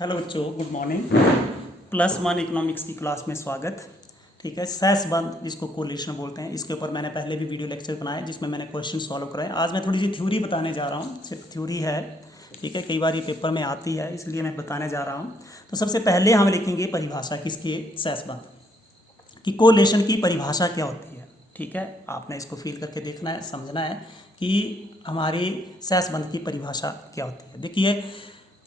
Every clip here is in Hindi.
हेलो बच्चों, गुड मॉर्निंग। +1 इकोनॉमिक्स की क्लास में स्वागत। ठीक है, सहस बंद जिसको कोरिलेशन बोलते हैं, इसके ऊपर मैंने पहले भी वीडियो लेक्चर बनाए जिसमें मैंने क्वेश्चन सॉल्व कराए। आज मैं थोड़ी सी थ्योरी बताने जा रहा हूँ, सिर्फ थ्योरी है। ठीक है, कई बार ये पेपर में आती है इसलिए मैं बताने जा रहा हूँ। तो सबसे पहले हम लिखेंगे परिभाषा किसकी, सहस बंद की कोरिलेशन की परिभाषा क्या होती है। ठीक है, आपने इसको फील करके देखना है, समझना है कि हमारी सहस बंद की परिभाषा क्या होती है। देखिए,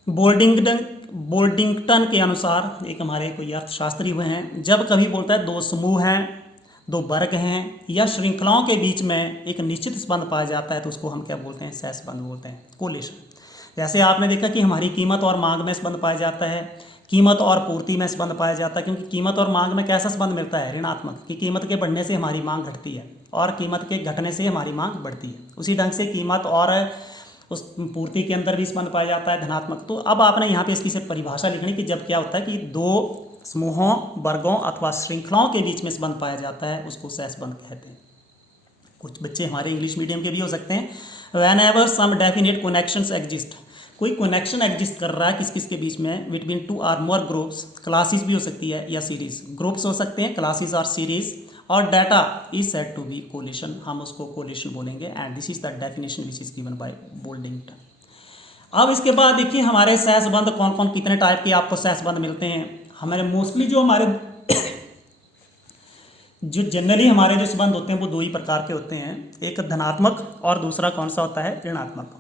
बोल्डिंगटन के अनुसार, एक हमारे कोई अर्थशास्त्री हुए हैं, जब कभी बोलता है दो समूह हैं, दो वर्ग हैं या श्रृंखलाओं के बीच में एक निश्चित संबंध पाया जाता है तो उसको हम क्या बोलते हैं, सहसंबंध बोलते हैं, कोरिलेशन। जैसे आपने देखा कि हमारी कीमत और मांग में संबंध पाया जाता है, कीमत और पूर्ति में संबंध पाया जाता है, क्योंकि कीमत और मांग में कैसा संबंध मिलता है, ऋणात्मक, कि कीमत के बढ़ने से हमारी मांग घटती है और कीमत के घटने से हमारी मांग बढ़ती है। उसी ढंग से कीमत और उस पूर्ति के अंदर भी संबंध पाया जाता है, धनात्मक। तो अब आपने यहाँ पे इसकी सिर्फ परिभाषा लिखनी कि जब क्या होता है कि दो समूहों, वर्गों अथवा श्रृंखलाओं के बीच में संबंध पाया जाता है उसको सहसंबंध कहते हैं। कुछ बच्चे हमारे इंग्लिश मीडियम के भी हो सकते हैं। Whenever some definite connections exist, कोई कनेक्शन एग्जिस्ट कर रहा है किस किस के बीच में, between two or more groups, classes भी हो सकती है या सीरीज, ग्रुप्स हो सकते हैं, क्लासेस और सीरीज, और data is said to be correlation, हम उसको कोरिलेशन बोलेंगे। And this is the definition which is given by Boddington. अब इसके बाद देखिए हमारे सहसंबंध कौन कौन, कितने टाइप के आपको सहसंबंध मिलते हैं। हमारे मोस्टली जो हमारे जो जनरली हमारे जो संबंध होते हैं वो दो ही प्रकार के होते हैं, एक धनात्मक और दूसरा कौन सा होता है, ऋणात्मक।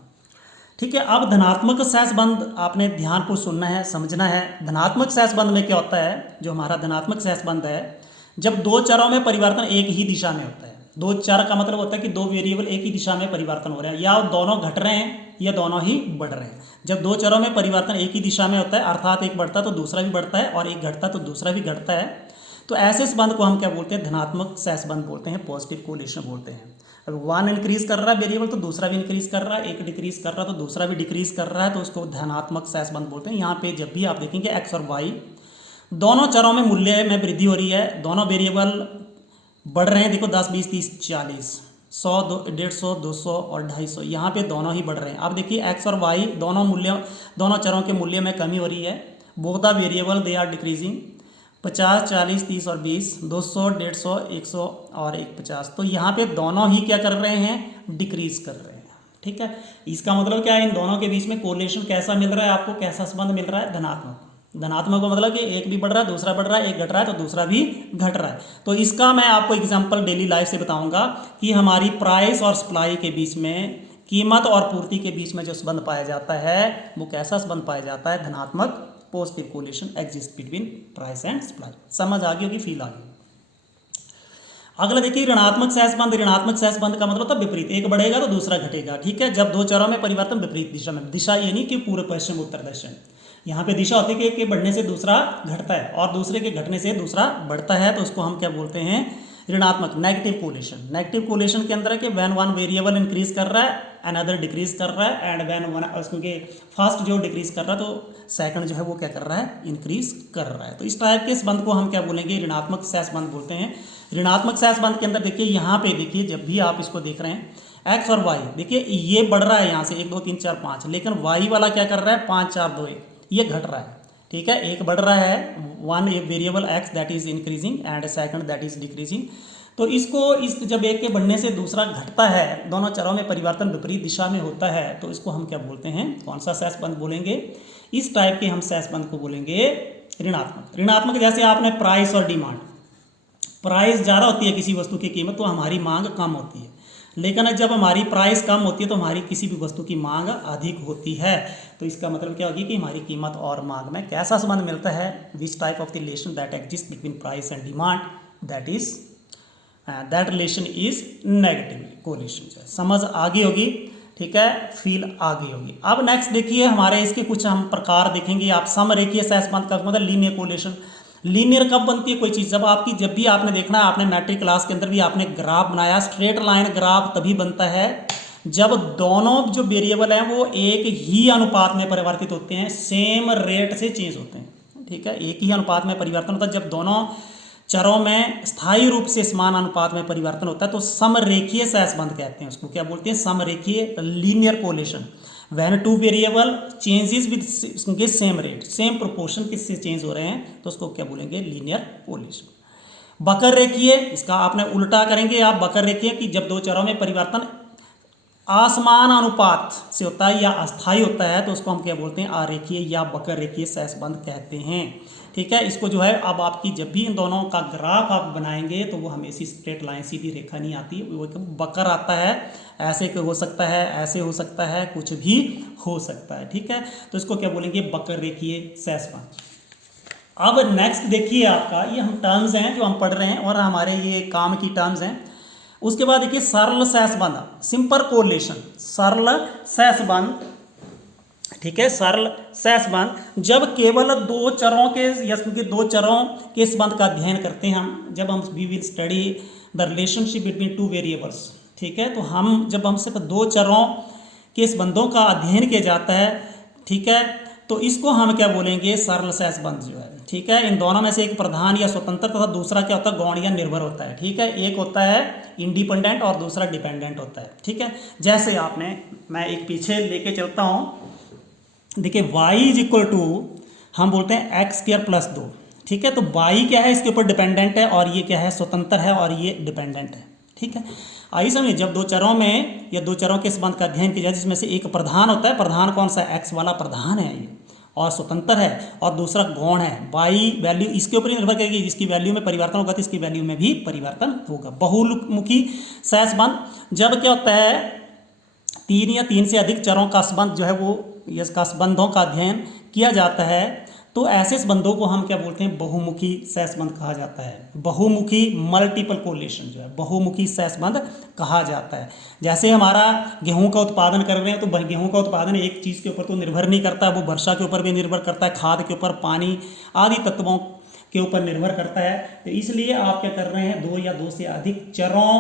ठीक है, अब धनात्मक सहसंबंध आपने ध्यानपूर्वक सुनना है, समझना है। धनात्मक सहसंबंध में क्या होता है, जो हमारा धनात्मक सहसंबंध है, जब दो चरों में परिवर्तन एक ही दिशा में होता है। दो चर का मतलब होता है कि दो वेरिएबल एक ही दिशा में परिवर्तन हो रहे हैं, या दोनों घट रहे हैं या दोनों ही बढ़ रहे हैं। जब दो चरों में परिवर्तन एक ही दिशा में होता है, अर्थात एक बढ़ता है तो दूसरा भी बढ़ता है और एक घटता है तो दूसरा भी घटता है, तो ऐसे संबंध को हम क्या बोलते हैं, धनात्मक सहसंबंध बोलते हैं, पॉजिटिव कोरिलेशन बोलते हैं। अब वन इंक्रीज कर रहा है वेरिएबल तो दूसरा भी इंक्रीज कर रहा है, एक डिक्रीज कर रहा है तो दूसरा भी डिक्रीज कर रहा है, तो उसको धनात्मक सहसंबंध बोलते हैं। यहाँ पे जब भी आप देखेंगे एक्स और वाई दोनों चरों में मूल्य में वृद्धि हो रही है, दोनों वेरिएबल बढ़ रहे हैं, देखो 10, 20, 30, 40, 100, 150, 200 और 250, यहाँ पे दोनों ही बढ़ रहे हैं। अब देखिए एक्स और वाई दोनों चरों के मूल्य में कमी हो रही है, both the variable they are decreasing, 50, 40, 30 और 20, 200, 150, 100 और 150, तो यहाँ पे दोनों ही क्या कर रहे हैं, डिक्रीज कर रहे हैं। ठीक है, इसका मतलब क्या है, इन दोनों के बीच में कोरिलेशन कैसा मिल रहा है आपको, कैसा संबंध मिल रहा है, धनात्मक। धनात्मक का मतलब कि एक भी बढ़ रहा है दूसरा बढ़ रहा है, एक घट रहा है तो दूसरा भी घट रहा है। तो इसका मैं आपको एग्जांपल डेली लाइफ से बताऊंगा कि हमारी प्राइस और सप्लाई के बीच में, कीमत और पूर्ति के बीच में जो संबंध पाया जाता है वो कैसा संबंध पाया जाता है, धनात्मक, positive correlation exist between price and supply. समझ आ गई होगी, फील आ गई। अगला देखिए ऋणात्मक सहसंबंध। ऋणात्मक सहसंबंध का मतलब होता है विपरीत, एक बढ़ेगा तो दूसरा घटेगा। ठीक है, जब दो चरों में परिवर्तन विपरीत दिशा में, दिशा ये नहीं कि पूर्व पश्चिम उत्तर दक्षिण, यहाँ पे दिशा होती है कि एक के बढ़ने से दूसरा घटता है और दूसरे के घटने से दूसरा बढ़ता है, तो उसको हम क्या बोलते हैं, ऋणात्मक, नेगेटिव कोरिलेशन। नेगेटिव कोरिलेशन के अंदर है कि व्हेन वन वेरिएबल इंक्रीज कर रहा है अनदर डिक्रीज कर रहा है, एंड व्हेन वन, क्योंकि फर्स्ट जो डिक्रीज कर रहा है तो सेकंड जो है वो क्या कर रहा है, इंक्रीज कर रहा है। तो इस टाइप के संबंध को हम क्या बोलेंगे, ऋणात्मक सहसंबंध बोलते हैं। ऋणात्मक सहसंबंध के अंदर देखिए यहाँ पे देखिए, जब भी आप इसको देख रहे हैं एक्स और वाई, देखिए ये बढ़ रहा है यहाँ से 1, 2, 3, 4, 5, लेकिन वाई वाला क्या कर रहा है, 5, 4, 2, 1, ये घट रहा है। ठीक है, एक बढ़ रहा है, one variable x that is increasing and second that is decreasing. तो इसको जब एक के बढ़ने से दूसरा घटता है, दोनों चरों में परिवर्तन विपरीत दिशा में होता है, तो इसको हम क्या बोलते हैं, कौन सा सहसंबंध बोलेंगे, इस टाइप के हम सहसंबंध को बोलेंगे ऋणात्मक। ऋणात्मक जैसे आपने प्राइस और डिमांड, प्राइस ज़्यादा होती है किसी वस्तु की कीमत तो हमारी मांग कम होती है, लेकिन जब हमारी प्राइस कम होती है तो हमारी किसी भी वस्तु की मांग अधिक होती है। तो इसका मतलब क्या होगी कि हमारी कीमत और मांग में कैसा संबंध मिलता है, which type of the relation that exist between price and demand, that relation is negative correlation. समझ आ गई होगी, ठीक है, फील आ गई होगी। अब नेक्स्ट देखिए हमारे इसके कुछ हम प्रकार देखेंगे। आप समरेखीय सहसंबंध का मतलब लीनियर कोरिलेशन। लीनियर कब बनती है कोई चीज़, जब भी आपने देखना है, आपने मैट्रिक क्लास के अंदर भी आपने ग्राफ बनाया, स्ट्रेट लाइन ग्राफ तभी बनता है जब दोनों जो वेरिएबल हैं वो एक ही अनुपात में परिवर्तित होते हैं, सेम रेट से चेंज होते हैं। ठीक है, एक ही अनुपात में परिवर्तन होता है, जब दोनों चरों में स्थायी रूप से समान अनुपात में परिवर्तन होता है तो समरेखीय सहसंबंध कहते हैं उसको, क्या बोलते हैं, समरेखीय, linear correlation. When two variable changes with same rate, same proportion किससे चेंज हो रहे हैं तो उसको क्या बोलेंगे, लीनियर कोरिलेशन। बकर रेखीय, इसका आपने उल्टा करेंगे आप, बकर रेखीय कि जब दो चरों में परिवर्तन असमान अनुपात से होता है या अस्थायी होता है तो उसको हम क्या बोलते हैं, आरेखीय या बकर रेखीय सहसंबंध कहते हैं। ठीक है, इसको जो है अब आपकी जब भी इन दोनों का ग्राफ आप बनाएंगे तो वो हमेशा स्ट्रेट लाइन, सीधी रेखा नहीं आती, वो एक बकर आता है, ऐसे हो सकता है, ऐसे हो सकता है, कुछ भी हो सकता है। ठीक है, तो इसको क्या बोलेंगे, बकर रेखीय सहसंबंध। अब नेक्स्ट देखिए आपका, ये हम टर्म्स हैं जो हम पढ़ रहे हैं और हमारे ये काम की टर्म्स हैं। उसके बाद देखिए सरल सहसंबंध, सिंपल कोरिलेशन, सरल सहसंबंध। ठीक है, सरल सहसंबंध जब केवल दो चरों के या दो चरों के संबंध का अध्ययन करते हैं हम, जब हम we will study the relationship between two variables. ठीक है, तो हम जब हम सिर्फ दो चरों के संबंधों का अध्ययन किया जाता है, ठीक है, तो इसको हम क्या बोलेंगे, सरल सहसंबंध जो है। ठीक है, इन दोनों में से एक प्रधान या स्वतंत्र तथा दूसरा क्या होता है, गौण या निर्भर होता है। ठीक है, एक होता है इंडिपेंडेंट और दूसरा डिपेंडेंट होता है। ठीक है, जैसे आपने, मैं एक पीछे लेके चलता हूँ, देखिए y इज इक्वल टू, हम बोलते हैं एक्स स्क्वायर प्लस 2। ठीक है, तो y क्या है, इसके ऊपर डिपेंडेंट है और ये क्या है, स्वतंत्र है और ये डिपेंडेंट है। ठीक है, आइए समझिए, जब दो चरों में या दो चरों के संबंध का अध्ययन किया जाए जिसमें से एक प्रधान होता है, प्रधान कौन सा, एक्स वाला प्रधान है ये, और स्वतंत्र है, और दूसरा गौण है, y वैल्यू इसके ऊपर ही निर्भर करेगी, जिसकी वैल्यू में परिवर्तन होगा तो इसकी वैल्यू में भी परिवर्तन होगा। बहुमुखी सहसंबंध, जब क्या होता है, तीन या तीन से अधिक चरों का संबंध जो है वो, इसका संबंधों का अध्ययन किया जाता है, तो ऐसे संबंधों को हम क्या बोलते हैं, बहुमुखी सहसंबंध कहा जाता है। बहुमुखी मल्टीपल कोरिलेशन जो है बहुमुखी सहसंबंध कहा जाता है। जैसे हमारा गेहूं का उत्पादन कर रहे हैं तो गेहूं का उत्पादन एक चीज़ के ऊपर तो निर्भर नहीं करता, वो वर्षा के ऊपर भी निर्भर करता है, खाद के ऊपर, पानी आदि तत्वों के ऊपर निर्भर करता है। तो इसलिए आप क्या कर रहे हैं, दो या दो से अधिक चरों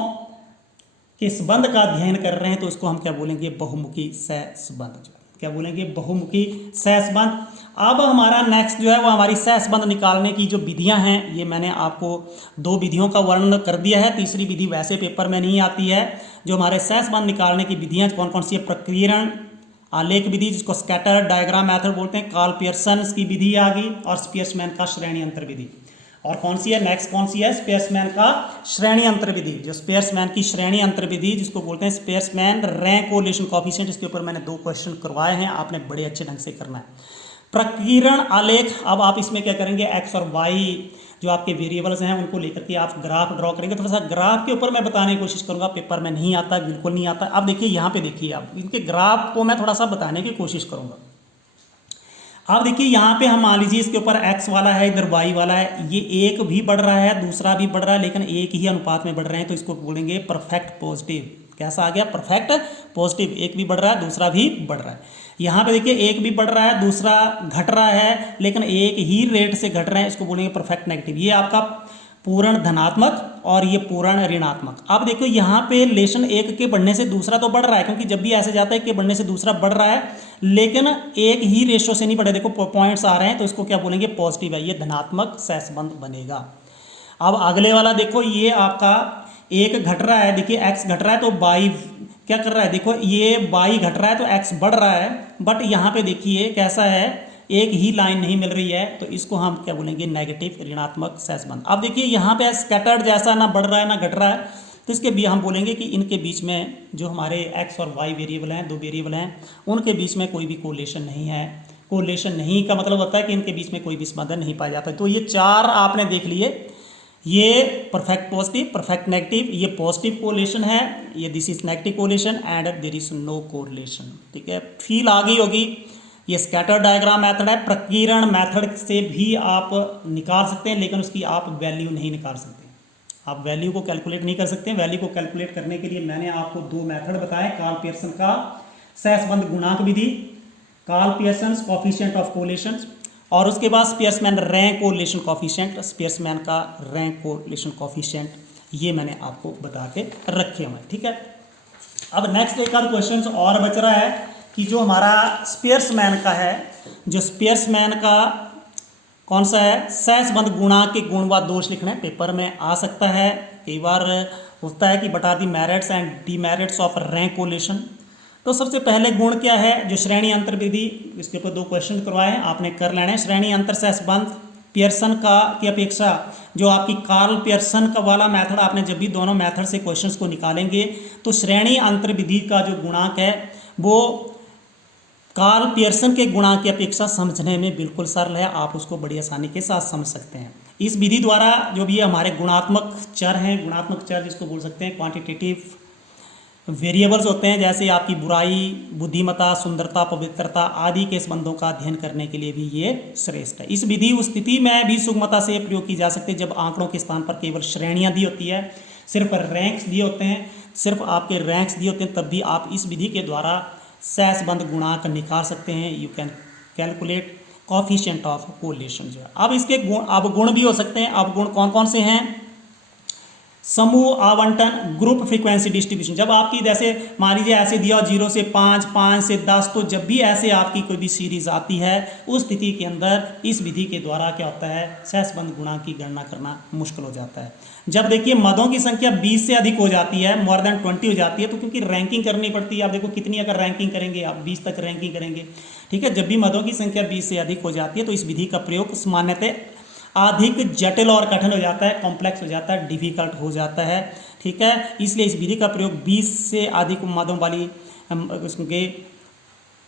के संबंध का अध्ययन कर रहे हैं तो उसको हम क्या बोलेंगे, बहुमुखी सहसंबंध, क्या बोलेंगे, बहुमुखी सहसंबंध। अब हमारा नेक्स्ट जो है वो हमारी सहसंबंध निकालने की जो विधियां हैं, ये मैंने आपको दो विधियों का वर्णन कर दिया है, तीसरी विधि वैसे पेपर में नहीं आती है। जो हमारे सहसंबंध निकालने की विधियां कौन कौन सी है, प्रकीर्ण आलेख विधि जिसको स्कैटर डायग्राम मेथड बोलते हैं, कार्ल पियर्सन की विधि आ गई, और स्पियर्समैन का श्रेणी अंतर विधि। और कौन सी है, नेक्स्ट कौन सी है, स्पियर्समैन का श्रेणी अंतर विधि। जो स्पियर्समैन की श्रेणी अंतर विधि जिसको बोलते हैं स्पियर्समैन रैंक कोरिलेशन कोएफिशिएंट, इसके ऊपर मैंने दो क्वेश्चन करवाए हैं, आपने बड़े अच्छे ढंग से करना है। प्रकीर्ण आलेख, अब आप इसमें क्या करेंगे, एक्स और वाई जो आपके वेरिएबल्स हैं उनको लेकर के आप ग्राफ ड्रॉ करेंगे। थोड़ा सा ग्राफ के ऊपर मैं बताने की कोशिश करूंगा, पेपर में नहीं आता, बिल्कुल नहीं आता। अब देखिए यहाँ पे, देखिए आप इनके ग्राफ को मैं थोड़ा सा बताने की कोशिश करूंगा। अब देखिए यहाँ पे हम मान लीजिए इसके ऊपर x वाला है, इधर y वाला है, ये एक भी बढ़ रहा है, दूसरा भी बढ़ रहा है, लेकिन एक ही अनुपात में बढ़ रहे हैं, तो इसको बोलेंगे परफेक्ट पॉजिटिव। कैसा आ गया, परफेक्ट पॉजिटिव, एक भी बढ़ रहा है दूसरा भी बढ़ रहा है। यहाँ पे देखिए एक भी बढ़ रहा है दूसरा घट रहा है, लेकिन एक ही रेट से घट रहे हैं, इसको बोलेंगे परफेक्ट नेगेटिव। ये आपका पूर्ण धनात्मक और ये पूर्ण ऋणात्मक। अब देखो यहाँ पे रिलेशन एक के बढ़ने से दूसरा तो बढ़ रहा है, क्योंकि जब भी ऐसे जाता है कि बढ़ने से दूसरा बढ़ रहा है, लेकिन एक ही रेशो से नहीं बढ़े। देखो पॉइंट्स आ रहे हैं तो इसको क्या बोलेंगे, पॉजिटिव है, ये धनात्मक सहसंबंध बनेगा। अब अगले वाला देखो, ये आपका एक घट रहा है, देखिए x घट रहा है तो y क्या कर रहा है, देखो ये y घट रहा है तो x बढ़ रहा है, बट यहाँ पे देखिए कैसा है, एक ही लाइन नहीं मिल रही है, तो इसको हम क्या बोलेंगे, नेगेटिव ऋणात्मक सहसंबंध। अब देखिए यहाँ पे स्कैटर्ड जैसा ना बढ़ रहा है ना घट रहा है, तो इसके भी हम बोलेंगे कि इनके बीच में जो हमारे x और y वेरिएबल हैं, दो वेरिएबल हैं, उनके बीच में कोई भी कोरिलेशन नहीं है। कोरिलेशन नहीं का मतलब होता है कि इनके बीच में कोई भी संबंध नहीं पाया जाता है। तो ये चार आपने देख लिए, ये परफेक्ट पॉजिटिव, परफेक्ट नेगेटिव, ये पॉजिटिव कोरिलेशन है, ये this is negative correlation and there is no correlation. ठीक है, फील आ गई होगी। ये स्कैटर डायग्राम मेथड है, प्रकीर्ण मेथड से भी आप निकाल सकते हैं, लेकिन उसकी आप वैल्यू नहीं निकाल सकते, आप वैल्यू को कैलकुलेट नहीं कर सकते। वैल्यू को कैलकुलेट करने के लिए मैंने आपको दो मेथड बताए, कार्ल पियर्सन का सहसंबंध गुणांक विधि, Karl Pearson coefficient of correlation, और उसके बाद Spearman rank correlation coefficient, Spearman का रैंक कोरिलेशन कोएफिशिएंट, ये मैंने आपको बता के रखे हुए हैं। ठीक है, अब नेक्स्ट एक आध क्वेश्चन और बच रहा है कि जो हमारा स्पियर्समैन का है, जो स्पियर्समैन का कौन सा है, सहसंबंध गुणांक के गुण व दोष लिखना है, पेपर में आ सकता है। कई बार होता है कि बता दी merits and demerits of rank correlation. तो सबसे पहले गुण क्या है, जो श्रेणी अंतर विधि, इसके ऊपर 2 क्वेश्चन करवाए हैं, आपने कर लेना है। श्रेणी अंतर सहसंबंध पियर्सन का की अपेक्षा, जो आपकी कार्ल पियर्सन का वाला मेथड, आपने जब भी दोनों मेथड से क्वेश्चंस को निकालेंगे तो श्रेणी अंतर विधि का जो गुणांक है वो कार्ल पियर्सन के गुणांक की अपेक्षा समझने में बिल्कुल सरल है, आप उसको बड़ी आसानी के साथ समझ सकते हैं। इस विधि द्वारा जो भी हमारे गुणात्मक चर हैं, गुणात्मक चर जिसको बोल सकते हैं क्वांटिटेटिव वेरिएबल्स होते हैं, जैसे आपकी बुराई, बुद्धिमत्ता, सुंदरता, पवित्रता आदि के संबंधों का अध्ययन करने के लिए भी ये श्रेष्ठ है। इस विधि उस स्थिति में भी सुगमता से प्रयोग की जा सकती है जब आंकड़ों के स्थान पर केवल श्रेणियां दी होती है, सिर्फ रैंक्स दिए होते हैं, सिर्फ आपके रैंक्स दिए होते हैं, तब भी आप इस विधि के द्वारा सहसंबंध गुणांक निकाल सकते हैं। You can calculate coefficient of correlation जो है। अब इसके गुण, अब गुण भी हो सकते हैं। अब गुण कौन कौन से हैं, समूह आवंटन, ग्रुप फ्रीक्वेंसी डिस्ट्रीब्यूशन। जब आपकी जैसे मान लीजिए ऐसे दिया 0 से 5, 5 से 10, तो जब भी ऐसे आपकी कोई भी सीरीज आती है उस स्थिति के अंदर इस विधि के द्वारा क्या होता है, सहसंबंध गुणांक की गणना करना मुश्किल हो जाता है। जब देखिए मदों की संख्या 20 से अधिक हो जाती है, मोर देन 20 हो जाती है, तो क्योंकि रैंकिंग करनी पड़ती है, आप देखो कितनी अगर रैंकिंग करेंगे आप 20 तक रैंकिंग करेंगे, ठीक है। जब भी मदों की संख्या 20 से अधिक हो जाती है तो इस विधि का प्रयोग सामान्यतः अधिक जटिल और कठिन हो जाता है, कॉम्प्लेक्स हो जाता है, डिफिकल्ट हो जाता है, ठीक है। इसलिए इस विधि का प्रयोग 20 से अधिक मदों वाली उसके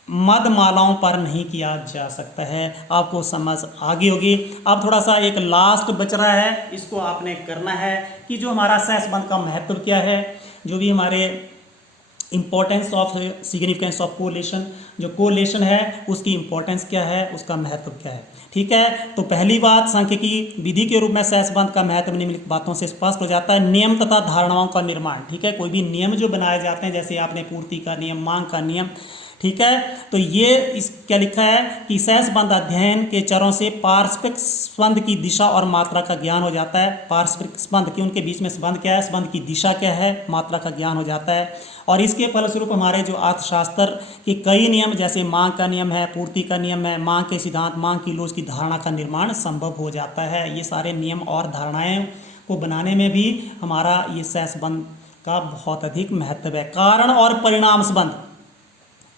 मदमालाओं पर नहीं किया जा सकता है। आपको समझ आगे होगी। अब थोड़ा सा एक लास्ट बच रहा है, इसको आपने करना है कि जो हमारा सहसंबंध का महत्व क्या है, जो भी हमारे importance of significance of correlation, जो कोरिलेशन है उसकी इंपॉर्टेंस क्या है, उसका महत्व क्या है, ठीक है। तो पहली बात, सांख्यिकी विधि के रूप में सहसंबंध का महत्व निम्नलिखित बातों से स्पष्ट हो जाता है। नियम तथा धारणाओं का निर्माण, ठीक है। कोई भी नियम जो बनाए जाते हैं, जैसे आपने पूर्ति का नियम, मांग का नियम, ठीक है। तो ये इस क्या लिखा है कि सहसंबंध अध्ययन के चरों से पारस्परिक संबंध की दिशा और मात्रा का ज्ञान हो जाता है। पारस्परिक संबंध की, उनके बीच में संबंध क्या है, संबंध की दिशा क्या है, मात्रा का ज्ञान हो जाता है। और इसके फलस्वरूप हमारे जो अर्थशास्त्र के कई नियम, जैसे मांग का नियम है, पूर्ति का नियम है, मांग के सिद्धांत, मांग की लोच की धारणा का निर्माण संभव हो जाता है। ये सारे नियम और धारणाएं को बनाने में भी हमारा ये सहसंबंध का बहुत अधिक महत्व है। कारण और परिणाम संबंध,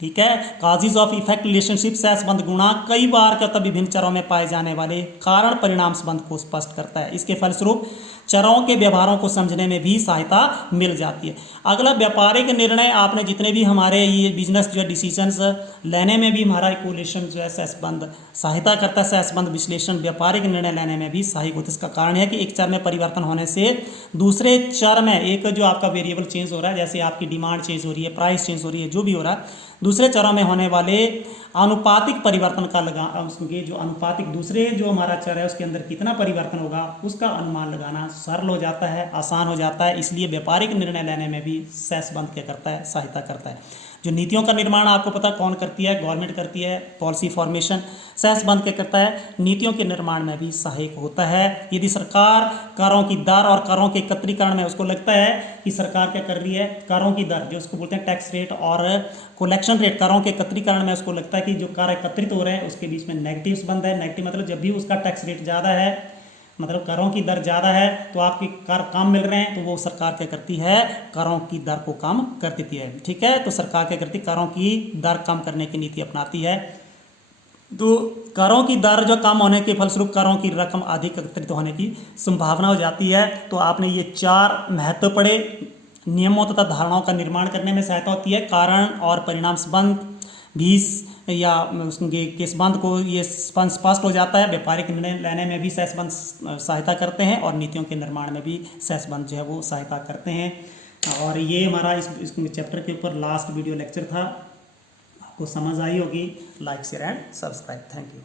ठीक है, काजेज ऑफ इफेक्ट रिलेशनशिप, सहसंबंध गुणांक कई बार क्या होता है, विभिन्न चरों में पाए जाने वाले कारण परिणाम संबंध को स्पष्ट करता है। इसके फलस्वरूप चरों के व्यवहारों को समझने में भी सहायता मिल जाती है। अगला, व्यापारिक निर्णय, आपने जितने भी हमारे ये बिजनेस जो है डिसीजंस लेने में भी हमारा कोरिलेशन जो है सहसंबंध सहायता करता है। सहसंबंध विश्लेषण व्यापारिक निर्णय लेने में भी सहायक होता है। इसका कारण है कि एक चर में परिवर्तन होने से दूसरे चर में एक जो आपका वेरिएबल चेंज हो रहा है, जैसे आपकी डिमांड चेंज हो रही है, प्राइस चेंज हो रही है, जो भी हो रहा है, दूसरे चरों में होने वाले आनुपातिक परिवर्तन का उसके जो आनुपातिक दूसरे जो हमारा चर है उसके अंदर कितना परिवर्तन होगा उसका अनुमान लगाना सरल हो जाता है, आसान हो जाता है। इसलिए व्यापारिक निर्णय लेने में भी सहसंबंध क्या करता है, सहायता करता है। जो नीतियों का निर्माण आपको पता कौन करती है, गवर्नमेंट करती है, पॉलिसी फॉर्मेशन, सहसंबंध क्या करता है, नीतियों के निर्माण में भी सहायक होता है। यदि सरकार करों की दर और करों के एकत्रीकरण में उसको लगता है कि सरकार क्या कर रही है, करों की दर जो उसको बोलते हैं टैक्स रेट और कलेक्शन रेट, करों के एकत्रीकरण में उसको लगता है कि जो कर एकत्रित हो रहे हैं उसके बीच में नेगेटिव संबंध है। नेगेटिव मतलब जब भी उसका टैक्स रेट ज़्यादा है, मतलब करों की दर ज़्यादा है, तो आपके कर कम मिल रहे हैं, तो वो सरकार क्या करती है, करों की दर को कम कर देती है, ठीक है। तो सरकार क्या करती है, करों की दर कम करने की नीति अपनाती है। तो करों की दर जो कम होने के फलस्वरूप करों की रकम अधिक एकत्रित होने की संभावना हो जाती है। तो आपने ये 4 महत्व पढ़े। नियमों तथा धारणाओं का निर्माण करने में सहायता होती है। कारण और परिणाम संबंध भी या उसके के संबंध को ये स्पष्ट हो जाता है। व्यापारिक निर्णय लेने में भी सहसंबंध सहायता करते हैं और नीतियों के निर्माण में भी सहसंबंध जो है वो सहायता करते हैं। और ये हमारा इस चैप्टर के ऊपर लास्ट वीडियो लेक्चर था। आपको समझ आई होगी। Like share and subscribe. Thank you.